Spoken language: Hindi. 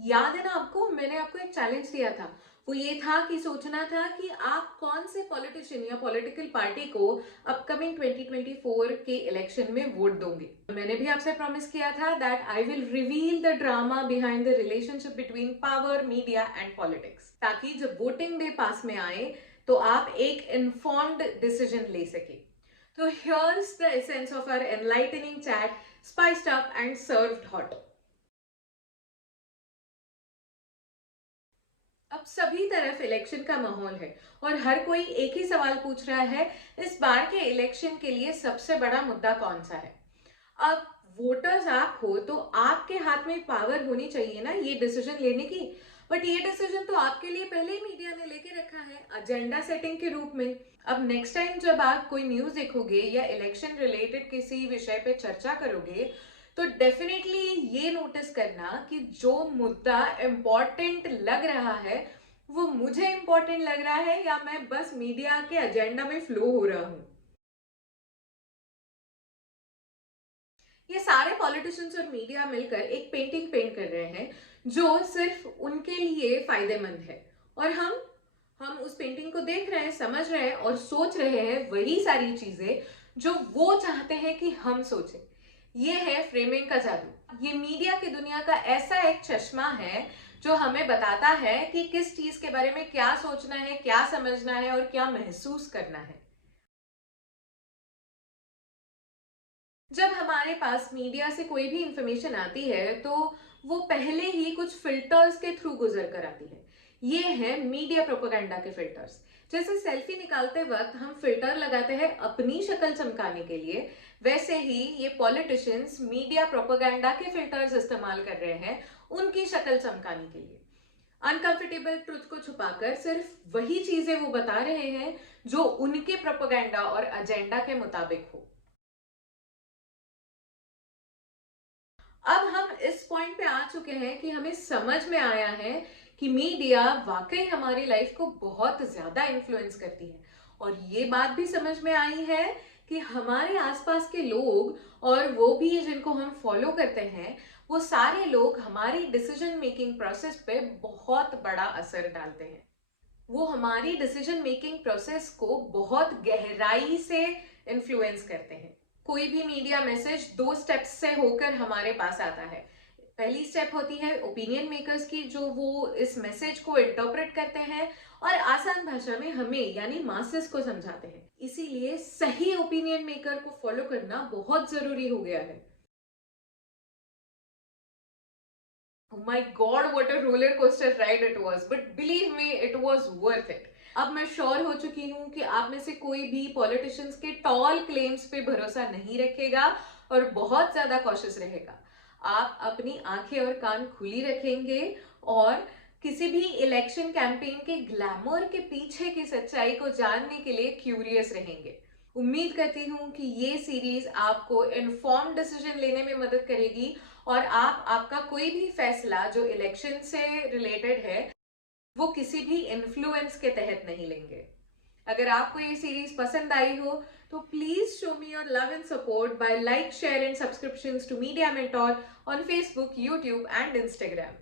याद है ना आपको, मैंने आपको एक चैलेंज दिया था। वो ये था कि सोचना था कि आप कौन से पॉलिटिशियन या पॉलिटिकल पार्टी को अपकमिंग 2024 के इलेक्शन में वोट दोगे। मैंने भी आपसे प्रॉमिस किया था that I will reveal the drama behind the relationship between power, media and politics, ताकि जब वोटिंग डे पास में आए तो आप एक इन्फॉर्म्ड डिसीजन ले सके। तो here's the essence of our enlightening chat, spiced up and served hot. अब सभी तरफ इलेक्शन का माहौल है और हर कोई एक ही सवाल पूछ रहा है, इस बार के इलेक्शन के लिए सबसे बड़ा मुद्दा कौन सा है। अब वोटर्स आप हो तो आपके हाथ में पावर होनी चाहिए ना ये डिसीजन लेने की। बट ये डिसीजन तो आपके लिए पहले ही मीडिया ने लेके रखा है एजेंडा सेटिंग के रूप में। अब नेक्स्ट टाइम जब आप कोई न्यूज देखोगे या इलेक्शन रिलेटेड किसी विषय पे चर्चा करोगे, तो डेफिनेटली ये नोटिस करना कि जो मुद्दा इम्पोर्टेंट लग रहा है वो मुझे इम्पोर्टेंट लग रहा है या मैं बस मीडिया के एजेंडा में फ्लो हो रहा हूं। ये सारे पॉलिटिशियंस और मीडिया मिलकर एक पेंटिंग पेंट कर रहे हैं जो सिर्फ उनके लिए फायदेमंद है। और हम उस पेंटिंग को देख रहे हैं, समझ रहे हैं और सोच रहे हैं वही सारी चीजें जो वो चाहते हैं कि हम सोचें। ये है फ्रेमिंग का जादू। ये मीडिया की दुनिया का ऐसा एक चश्मा है जो हमें बताता है कि किस चीज के बारे में क्या सोचना है, क्या समझना है और क्या महसूस करना है। जब हमारे पास मीडिया से कोई भी इंफॉर्मेशन आती है तो वो पहले ही कुछ फिल्टर्स के थ्रू गुजर कर आती है। ये है मीडिया प्रोपेगेंडा के फिल्टर्स। जैसे सेल्फी निकालते वक्त हम फिल्टर लगाते हैं अपनी शक्ल चमकाने के लिए, वैसे ही ये पॉलिटिशियंस मीडिया प्रोपेगेंडा के फिल्टर्स इस्तेमाल कर रहे हैं उनकी शक्ल चमकाने के लिए। अनकंफर्टेबल ट्रुथ को छुपाकर सिर्फ वही चीजें वो बता रहे हैं जो उनके प्रोपेगेंडा और एजेंडा के मुताबिक हो। अब हम इस पॉइंट पे आ चुके हैं कि हमें समझ में आया है कि मीडिया वाकई हमारी लाइफ को बहुत ज्यादा इन्फ्लुएंस करती है। और ये बात भी समझ में आई है कि हमारे आसपास के लोग और वो भी जिनको हम फॉलो करते हैं, वो सारे लोग हमारी डिसीजन मेकिंग प्रोसेस पे बहुत बड़ा असर डालते हैं। वो हमारी डिसीजन मेकिंग प्रोसेस को बहुत गहराई से इन्फ्लुएंस करते हैं। कोई भी मीडिया मैसेज दो स्टेप्स से होकर हमारे पास आता है। पहली स्टेप होती है ओपिनियन मेकर्स की, जो वो इस मैसेज को इंटरप्रेट करते हैं और आसान भाषा में हमें यानी मासेस को समझाते हैं। इसीलिए सही ओपिनियन मेकर को फॉलो करना बहुत जरूरी हो गया है। माई God, what a roller coaster ride it was, but believe me, it was worth it. अब मैं श्योर हो चुकी हूं कि आप में से कोई भी पॉलिटिशियंस के टॉल क्लेम्स पे भरोसा नहीं रखेगा और बहुत ज्यादा कॉशियस रहेगा। आप अपनी आंखें और कान खुली रखेंगे और किसी भी इलेक्शन कैंपेन के ग्लैमर के पीछे की सच्चाई को जानने के लिए क्यूरियस रहेंगे। उम्मीद करती हूँ कि ये सीरीज आपको इन्फॉर्म्ड डिसीजन लेने में मदद करेगी और आप आपका कोई भी फैसला जो इलेक्शन से रिलेटेड है वो किसी भी इन्फ्लुएंस के तहत नहीं लेंगे। अगर आपको ये सीरीज पसंद आई हो तो please show me your love and support by like, share and subscriptions to media mentor on Facebook, YouTube and Instagram.